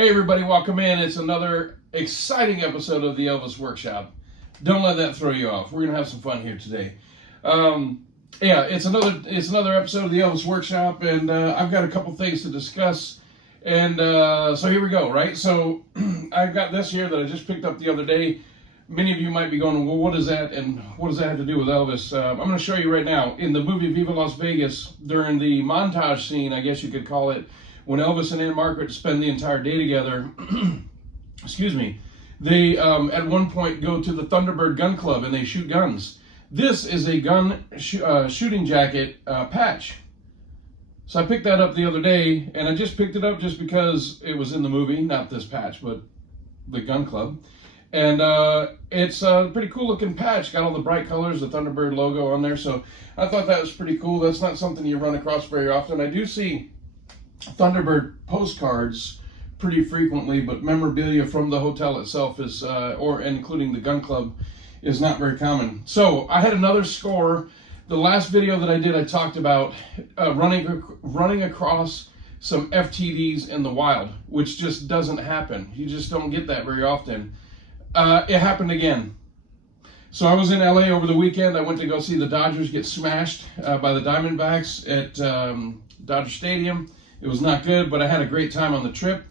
Hey everybody, welcome in. It's another exciting episode of the Elvis Workshop. Don't let that throw you off. We're gonna have some fun here today. It's another episode of the Elvis Workshop, and I've got a couple things to discuss. And so here we go, right? So I've got this here that I just picked up the other day. Many of you might be going, well, what is that, and what does that have to do with Elvis? I'm going to show you right now. In the movie Viva Las Vegas, during the montage scene, I guess you could call it, when Elvis and Aunt Margaret spend the entire day together, excuse me, they at one point go to the Thunderbird Gun Club and they shoot guns. This is a gun shooting jacket patch. So I picked that up the other day, and I just picked it up just because it was in the movie, not this patch, but the gun club. And it's a pretty cool looking patch. Got all the bright colors, the Thunderbird logo on there. So I thought that was pretty cool. That's not something you run across very often. I do see Thunderbird postcards pretty frequently, but memorabilia from the hotel itself is, or including the gun club, is not very common. So I had another score. The last video that I did, I talked about running across some FTDs in the wild, which just doesn't happen. You just don't get that very often. It happened again. So I was in LA over the weekend. I went to go see the Dodgers get smashed by the Diamondbacks at Dodger Stadium. It was not good, but I had a great time on the trip.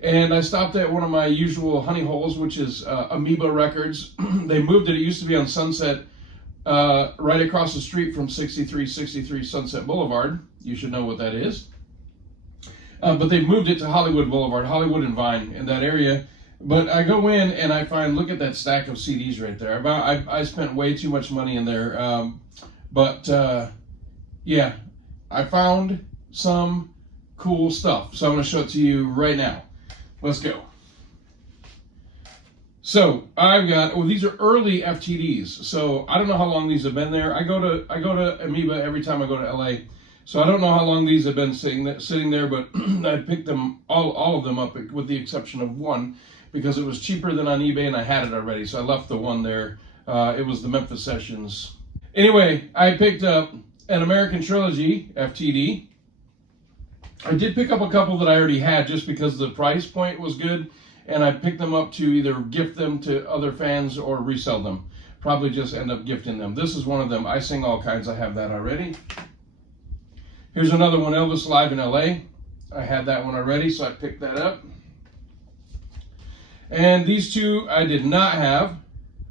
And I stopped at one of my usual honey holes, which is Amoeba Records. They moved it. It used to be on Sunset, right across the street from 6363 Sunset Boulevard. You should know what that is. But they moved it to Hollywood Boulevard, Hollywood and Vine, in that area. But I go in and I find, look at that stack of CDs right there. I spent way too much money in there. Yeah, I found some cool stuff. So I'm going to show it to you right now. Let's go. So I've got, these are early FTDs. So I don't know how long these have been there. I go to Amoeba every time I go to LA. So I don't know how long these have been sitting there, but I picked them, all of them up with the exception of one, because it was cheaper than on eBay and I had it already. So I left the one there. It was the Memphis Sessions. Anyway, I picked up an American Trilogy FTD. I did pick up a couple that I already had just because the price point was good, and I picked them up to either gift them to other fans or resell them. Probably just end up gifting them. This is one of them. I Sing All Kinds. I have that already. Here's another one, Elvis Live in LA. I had that one already, so I picked that up. And these two I did not have.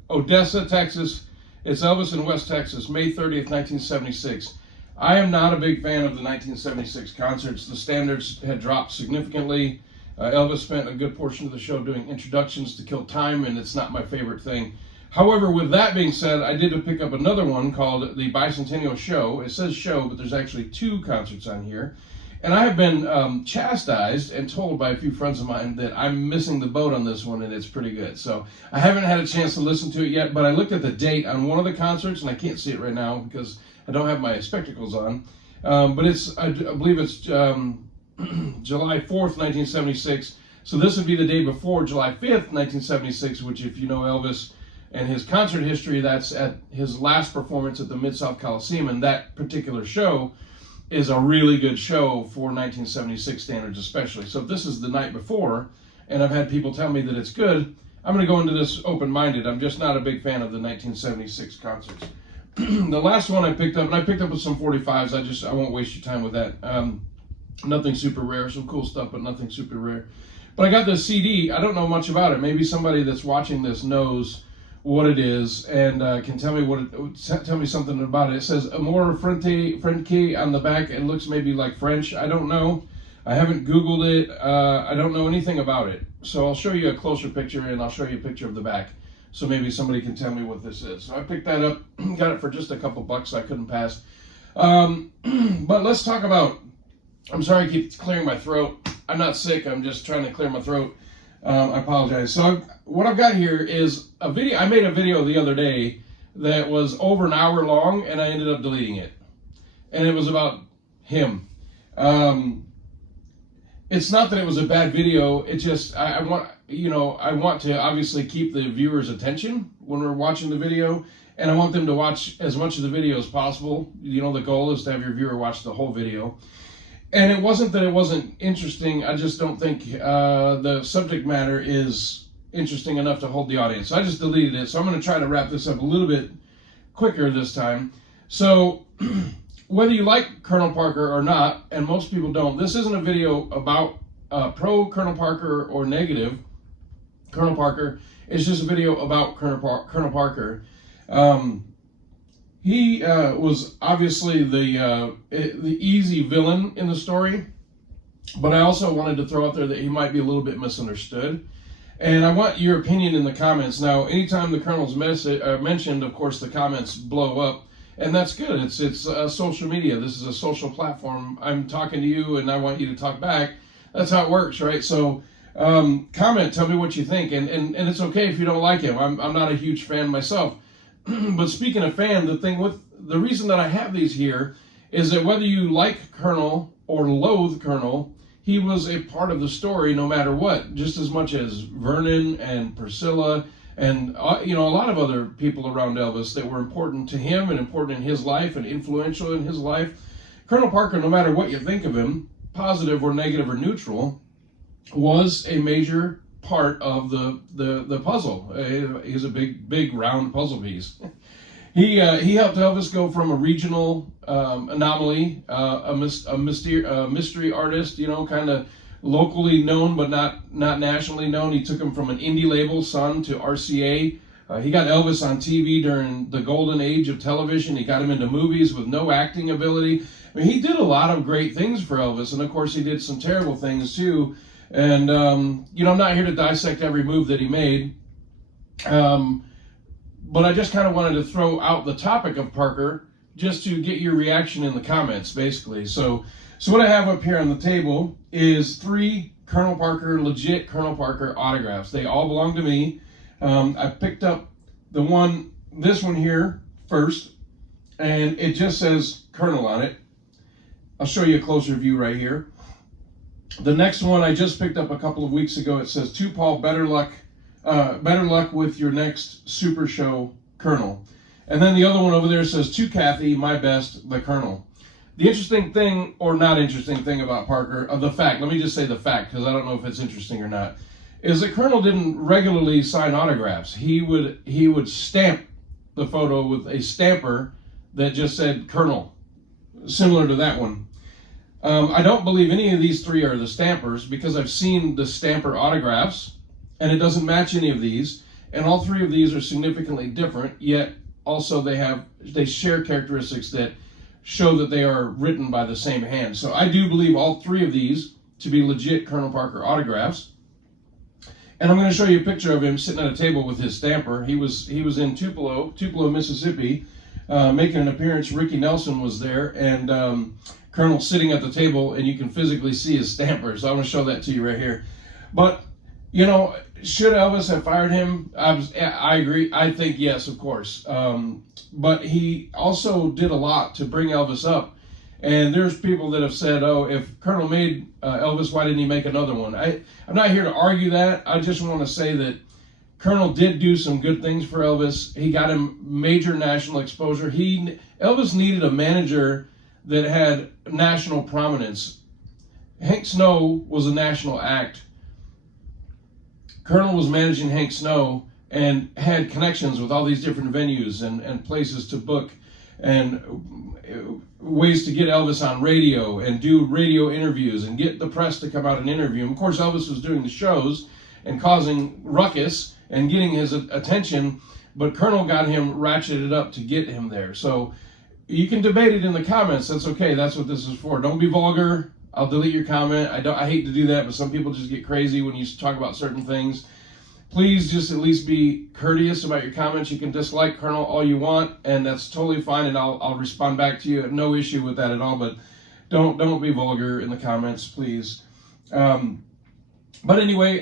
Odessa, Texas. It's Elvis in West Texas, May 30th, 1976. I am not a big fan of the 1976 concerts. The standards had dropped significantly. Elvis spent a good portion of the show doing introductions to kill time, and it's not my favorite thing. However, with that being said, I did pick up another one called the Bicentennial Show. It says show, but there's actually two concerts on here. And I have been chastised and told by a few friends of mine that I'm missing the boat on this one, and it's pretty good. So I haven't had a chance to listen to it yet, but I looked at the date on one of the concerts, and I can't see it right now because I don't have my spectacles on. But I believe it's July 4th, 1976. So this would be the day before July 5th, 1976, which, if you know Elvis and his concert history, that's at his last performance at the Mid-South Coliseum, and that particular show is a really good show for 1976 standards especially. So if this is the night before, and I've had people tell me that it's good, I'm going to go into this open-minded. I'm just not a big fan of the 1976 concerts. The last one I picked up, and I picked up with some 45s, I won't waste your time with that. Nothing super rare, some cool stuff, but nothing super rare. But I got this CD, I don't know much about it. Maybe somebody that's watching this knows what it is and can tell me something about it. It says Amor Frente on the back. It looks maybe like French. I don't know. I haven't Googled it. I don't know anything about it. So I'll show you a closer picture, and I'll show you a picture of the back. So maybe somebody can tell me what this is. So I picked that up, got it for just a couple bucks. I couldn't pass. But let's talk about, I'm sorry I keep clearing my throat. I'm not sick. I'm just trying to clear my throat. I apologize. So what I've got here is a video. I made a video the other day that was over an hour long, and I ended up deleting it. And it was about him. It's not that it was a bad video. It just, I want to obviously keep the viewer's attention when we're watching the video, and I want them to watch as much of the video as possible. The goal is to have your viewer watch the whole video. And it wasn't that it wasn't interesting. I just don't think the subject matter is interesting enough to hold the audience. So I just deleted it. So I'm going to try to wrap this up a little bit quicker this time. So whether you like Colonel Parker or not, and most people don't, this isn't a video about pro Colonel Parker or negative Colonel Parker. It's just a video about Colonel Parker. He was obviously the easy villain in the story, but I also wanted to throw out there that he might be a little bit misunderstood. And I want your opinion in the comments. Now, anytime the Colonel's mentioned, of course, the comments blow up, and that's good. It's social media. This is a social platform. I'm talking to you, and I want you to talk back. That's how it works, right? So comment, tell me what you think, and it's okay if you don't like him. I'm not a huge fan myself. But speaking of fan, the reason that I have these here is that whether you like Colonel or loathe Colonel, he was a part of the story no matter what, just as much as Vernon and Priscilla and a lot of other people around Elvis that were important to him and important in his life and influential in his life. Colonel Parker, no matter what you think of him, positive or negative or neutral, was a major part of the puzzle. He's a big round puzzle piece. He helped Elvis go from a regional anomaly, a mystery artist, kind of locally known but not nationally known. He took him from an indie label, Sun, to RCA. He got Elvis on TV during the golden age of television. He got him into movies with no acting ability. I mean, he did a lot of great things for Elvis, and of course he did some terrible things too. And, I'm not here to dissect every move that he made, but I just kind of wanted to throw out the topic of Parker just to get your reaction in the comments, basically. So what I have up here on the table is 3 legit Colonel Parker autographs. They all belong to me. I picked up this one here first, and it just says Colonel on it. I'll show you a closer view right here. The next one I just picked up a couple of weeks ago. It says, "To Paul, better luck with your next Super Show, Colonel." And then the other one over there says, "To Kathy, my best, the Colonel." The interesting thing, or not interesting thing about Parker, let me just say the fact, because I don't know if it's interesting or not, is that Colonel didn't regularly sign autographs. He would stamp the photo with a stamper that just said Colonel, similar to that one. I don't believe any of these 3 are the stampers, because I've seen the stamper autographs and it doesn't match any of these, and all 3 of these are significantly different, yet also they share characteristics that show that they are written by the same hand. So I do believe all 3 of these to be legit Colonel Parker autographs. And I'm going to show you a picture of him sitting at a table with his stamper. He was in Tupelo, Mississippi, making an appearance. Ricky Nelson was there, and Colonel sitting at the table, and you can physically see his stamper. So I'm going to show that to you right here. But, should Elvis have fired him? I agree. I think yes, of course. But he also did a lot to bring Elvis up. And there's people that have said, oh, if Colonel made Elvis, why didn't he make another one? I'm not here to argue that. I just want to say that Colonel did do some good things for Elvis. He got him major national exposure. Elvis needed a manager that had national prominence. Hank Snow was a national act. Colonel was managing Hank Snow and had connections with all these different venues and places to book and ways to get Elvis on radio and do radio interviews and get the press to come out and interview him. Of course, Elvis was doing the shows and causing ruckus and getting his attention, but Colonel got him ratcheted up to get him there. So you can debate it in the comments. That's okay. That's what this is for. Don't be vulgar. I'll delete your comment. I hate to do that, but some people just get crazy when you talk about certain things. Please just at least be courteous about your comments. You can dislike Colonel all you want, and that's totally fine, and I'll respond back to you. I have no issue with that at all, but don't be vulgar in the comments, please. But anyway,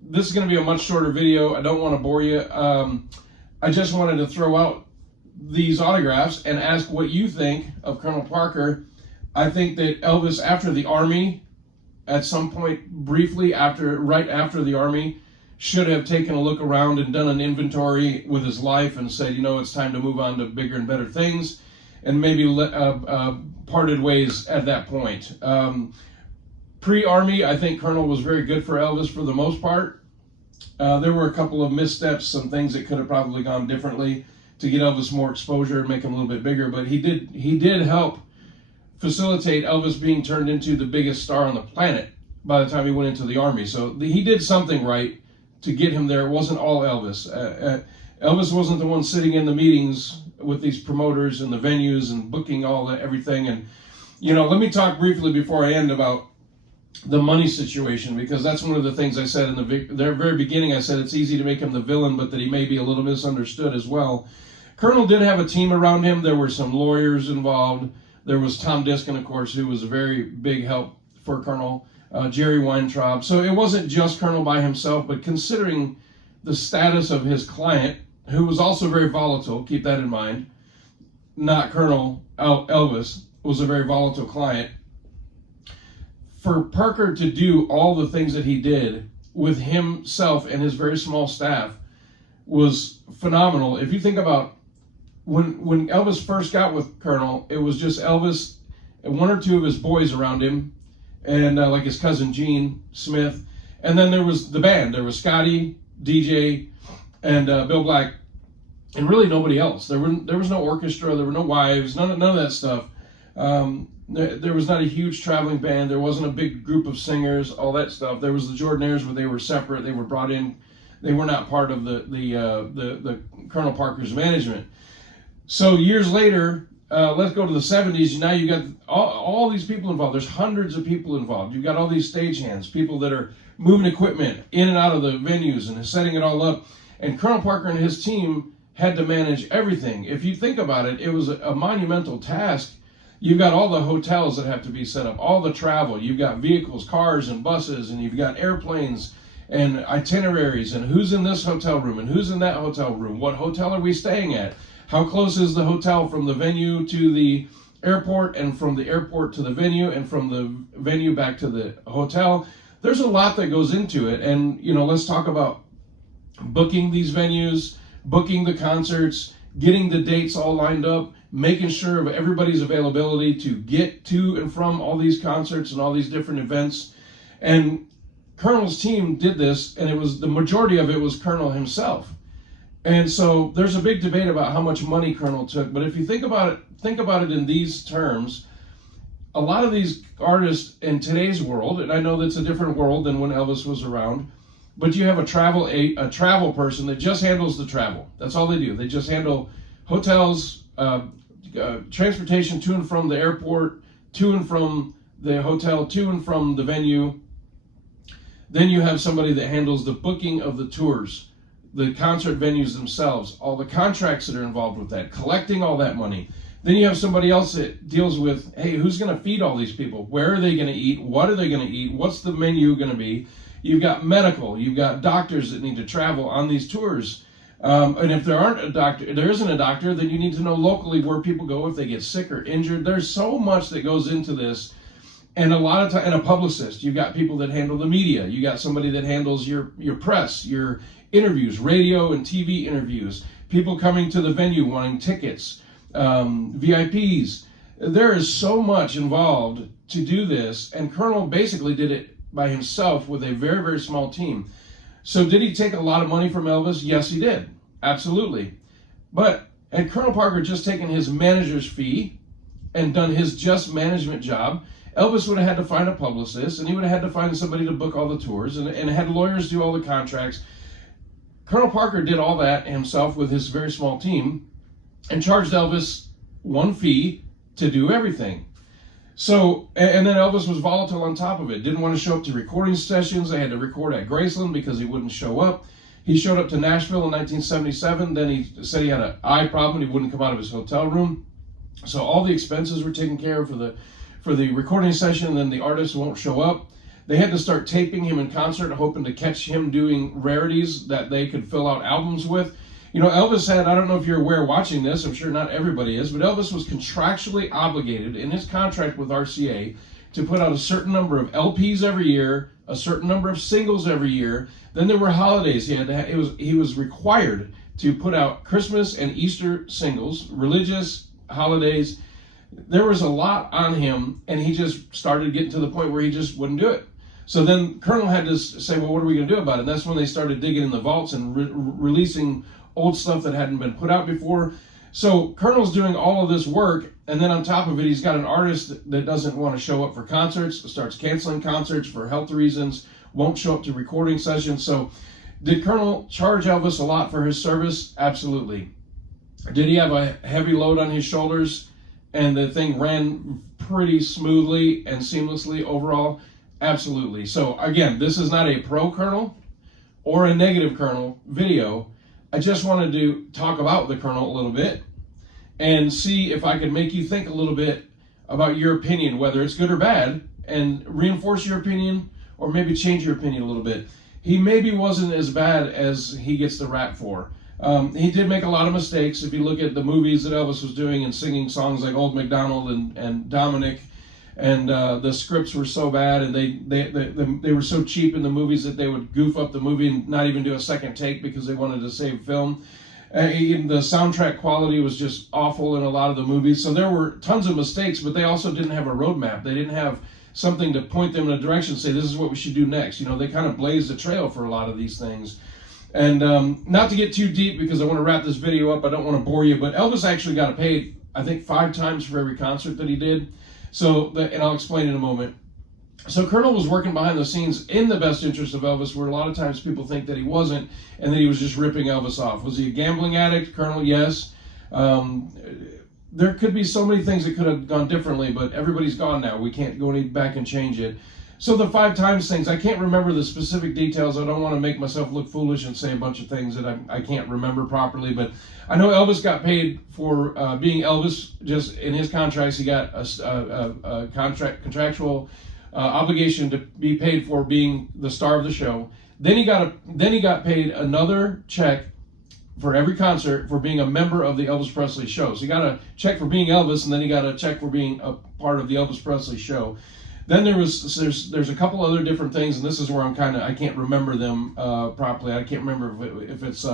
this is going to be a much shorter video. I don't want to bore you. I just wanted to throw out these autographs and ask what you think of Colonel Parker. I think that Elvis, after the Army, at some point briefly right after the Army, should have taken a look around and done an inventory with his life and said, it's time to move on to bigger and better things. and maybe parted ways at that point. Pre-Army, I think Colonel was very good for Elvis for the most part. There were a couple of missteps, some things that could have probably gone differently to get Elvis more exposure and make him a little bit bigger, but he did help facilitate Elvis being turned into the biggest star on the planet by the time he went into the Army. So he did something right to get him there. It wasn't all Elvis. Elvis wasn't the one sitting in the meetings with these promoters and the venues and booking everything. And, let me talk briefly before I end about the money situation, because that's one of the things I said in the very beginning. I said it's easy to make him the villain, but that he may be a little misunderstood as well. Colonel did have a team around him. There were some lawyers involved. There was Tom Diskin, of course, who was a very big help for Colonel, Jerry Weintraub. So it wasn't just Colonel by himself, but considering the status of his client, who was also very volatile, keep that in mind, not Colonel Elvis, was a very volatile client. For Parker to do all the things that he did with himself and his very small staff was phenomenal. If you think about when Elvis first got with Colonel, it was just Elvis and one or two of his boys around him, and like his cousin Gene Smith, and then there was the band. There was Scotty, DJ, and Bill Black, and really nobody else. There was no orchestra. There were no wives. None of that stuff. There was not a huge traveling band. There wasn't a big group of singers. All that stuff. There was the Jordanaires, but they were separate. They were brought in. They were not part of the Colonel Parker's management. So years later, let's go to the 70s. Now you got all these people involved. There's hundreds of people involved. You've got all these stagehands, people that are moving equipment in and out of the venues and setting it all up. And Colonel Parker and his team had to manage everything. If you think about it, it was a monumental task. You've got all the hotels that have to be set up, all the travel. You've got vehicles, cars and buses, and you've got airplanes and itineraries, and who's in this hotel room and who's in that hotel room. What hotel are we staying at? How close is the hotel from the venue to the airport, and from the airport to the venue, and from the venue back to the hotel? There's a lot that goes into it. And, let's talk about booking these venues, booking the concerts, getting the dates all lined up, making sure of everybody's availability to get to and from all these concerts and all these different events. And Colonel's team did this, and the majority of it was Colonel himself. And so there's a big debate about how much money Colonel took. But if you think about it in these terms, a lot of these artists in today's world, and I know that's a different world than when Elvis was around, but you have a travel person that just handles the travel. That's all they do. They just handle hotels, transportation to and from the airport, to and from the hotel, to and from the venue. Then you have somebody that handles the booking of the tours, the concert venues themselves, all the contracts that are involved with that, collecting all that money. Then you have somebody else that deals with, hey, who's going to feed all these people? Where are they going to eat? What are they going to eat? What's the menu going to be? You've got medical. You've got doctors that need to travel on these tours. And if there isn't a doctor, then you need to know locally where people go if they get sick or injured. There's so much that goes into this. And a lot of time, and a publicist. You've got people that handle the media. You got somebody that handles your press, your interviews, radio and TV interviews, people coming to the venue wanting tickets, VIPs. There is so much involved to do this, and Colonel basically did it by himself with a very, very small team. So did he take a lot of money from Elvis? Yes, he did. Absolutely. But had Colonel Parker just taken his manager's fee and done his just management job, Elvis would have had to find a publicist, and he would have had to find somebody to book all the tours, and had lawyers do all the contracts. Colonel Parker did all that himself with his very small team and charged Elvis one fee to do everything. So, and then Elvis was volatile on top of it. Didn't want to show up to recording sessions. They had to record at Graceland because he wouldn't show up. He showed up to Nashville in 1977. Then he said he had an eye problem. He wouldn't come out of his hotel room. So all the expenses were taken care of for the recording session, and then the artist won't show up. They had to start taping him in concert, hoping to catch him doing rarities that they could fill out albums with. Elvis had, I don't know if you're aware watching this, I'm sure not everybody is, but Elvis was contractually obligated in his contract with RCA to put out a certain number of LPs every year, a certain number of singles every year. Then there were holidays. He was required to put out Christmas and Easter singles, religious, holidays. There was a lot on him, and he just started getting to the point where he just wouldn't do it. So then Colonel had to say, well, what are we going to do about it? And that's when they started digging in the vaults and releasing old stuff that hadn't been put out before. So Colonel's doing all of this work, and then on top of it, he's got an artist that doesn't want to show up for concerts, starts canceling concerts for health reasons, won't show up to recording sessions. So did Colonel charge Elvis a lot for his service? Absolutely. Did he have a heavy load on his shoulders and the thing ran pretty smoothly and seamlessly overall? Absolutely. So again, this is not a pro Colonel or a negative Colonel video. I just wanted to talk about the Colonel a little bit and see if I could make you think a little bit about your opinion, whether it's good or bad, and reinforce your opinion or maybe change your opinion a little bit. He maybe wasn't as bad as he gets the rap for. He did make a lot of mistakes. If you look at the movies that Elvis was doing and singing songs like Old MacDonald and Dominic, and the scripts were so bad, and they were so cheap in the movies that they would goof up the movie and not even do a second take because they wanted to save film. The soundtrack quality was just awful in a lot of the movies. So there were tons of mistakes, but they also didn't have a roadmap. They didn't have something to point them in a direction, say this is what we should do next. You know, they kind of blazed a trail for a lot of these things. And not to get too deep because I want to wrap this video up, I don't want to bore you, but Elvis actually got paid, I think, 5 times for every concert that he did. So, and I'll explain in a moment. So Colonel was working behind the scenes in the best interest of Elvis, where a lot of times people think that he wasn't, and that he was just ripping Elvis off. Was he a gambling addict? Colonel, yes. There could be so many things that could have gone differently, but everybody's gone now. We can't go back and change it. So the 5 times things, I can't remember the specific details. I don't want to make myself look foolish and say a bunch of things that I can't remember properly, but I know Elvis got paid for being Elvis. Just in his contracts, he got a contractual obligation to be paid for being the star of the show. Then he got paid another check for every concert for being a member of the Elvis Presley show. So he got a check for being Elvis, and then he got a check for being a part of the Elvis Presley show. Then there's a couple other different things, and this is where I can't remember them properly. I can't remember if it's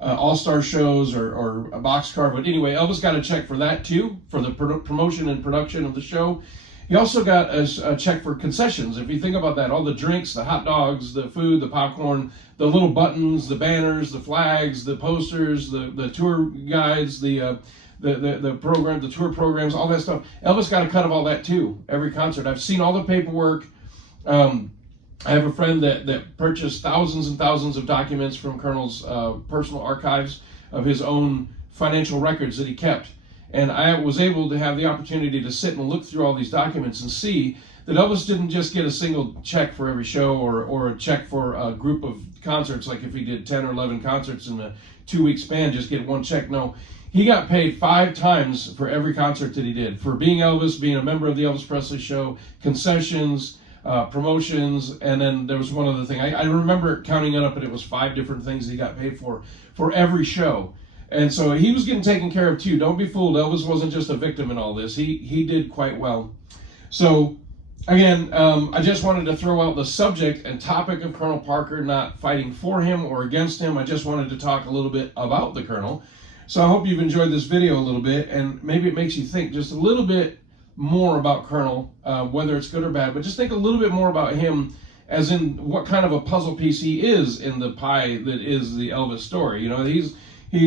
all-star shows or a boxcar, but anyway, Elvis got a check for that too, for the promotion and production of the show. He also got a check for concessions. If you think about that, all the drinks, the hot dogs, the food, the popcorn, the little buttons, the banners, the flags, the posters, the tour guides, the program, the tour programs, all that stuff. Elvis got a cut of all that too, every concert. I've seen all the paperwork. I have a friend that purchased thousands and thousands of documents from Colonel's personal archives of his own financial records that he kept. And I was able to have the opportunity to sit and look through all these documents and see that Elvis didn't just get a single check for every show or a check for a group of concerts, like if he did 10 or 11 concerts in a 2-week span, just get one check. No, he got paid 5 times for every concert that he did, for being Elvis, being a member of the Elvis Presley show, concessions, promotions, and then there was one other thing. I remember counting it up, and it was 5 different things he got paid for every show. And so he was getting taken care of too. Don't be fooled. Elvis wasn't just a victim in all this. He did quite well. So again, I just wanted to throw out the subject and topic of Colonel Parker, not fighting for him or against him. I just wanted to talk a little bit about the Colonel. So I hope you've enjoyed this video a little bit, and maybe it makes you think just a little bit more about Colonel, whether it's good or bad, but just think a little bit more about him as in what kind of a puzzle piece he is in the pie that is the Elvis story. You know, he's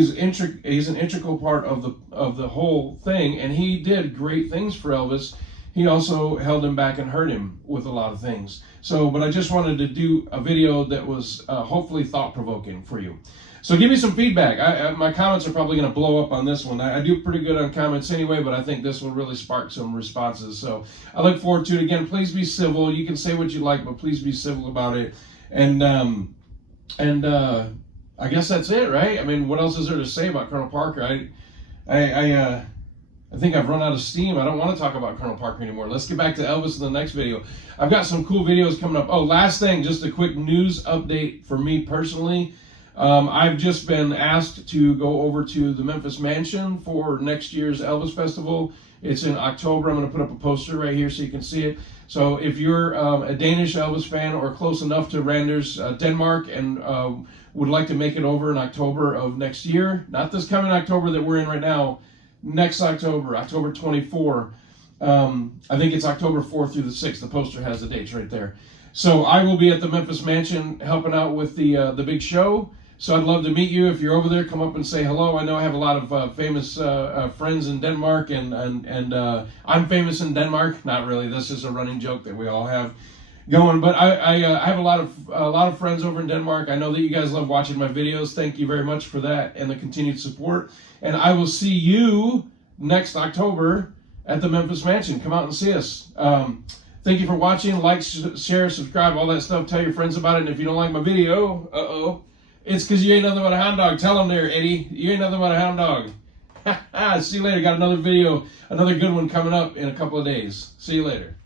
an integral part of the whole thing, and he did great things for Elvis. He also held him back and hurt him with a lot of things. So, but I just wanted to do a video that was hopefully thought-provoking for you. So give me some feedback. My comments are probably going to blow up on this one. I do pretty good on comments anyway, but I think this will really spark some responses. So I look forward to it. Again, please be civil. You can say what you like, but please be civil about it. And I guess that's it, right? I mean, what else is there to say about Colonel Parker? I think I've run out of steam. I don't want to talk about Colonel Parker anymore. Let's get back to Elvis in the next video. I've got some cool videos coming up. Oh, last thing, just a quick news update for me personally. I've just been asked to go over to the Memphis Mansion for next year's Elvis Festival. It's in October. I'm going to put up a poster right here so you can see it. So if you're a Danish Elvis fan or close enough to Randers, Denmark, and would like to make it over in October of next year, not this coming October that we're in right now, next October, October 24. I think it's October 4th through the 6th. The poster has the dates right there. So I will be at the Memphis Mansion helping out with the big show. So I'd love to meet you. If you're over there, come up and say hello. I know I have a lot of famous friends in Denmark, and I'm famous in Denmark. Not really. This is a running joke that we all have going. But I have a lot of friends over in Denmark. I know that you guys love watching my videos. Thank you very much for that and the continued support. And I will see you next October at the Memphis Mansion. Come out and see us. Thank you for watching. Like, share, subscribe, all that stuff. Tell your friends about it. And if you don't like my video, it's because you ain't nothing but a hound dog. Tell them there, Eddie. You ain't nothing but a hound dog. See you later. Got another video, another good one coming up in a couple of days. See you later.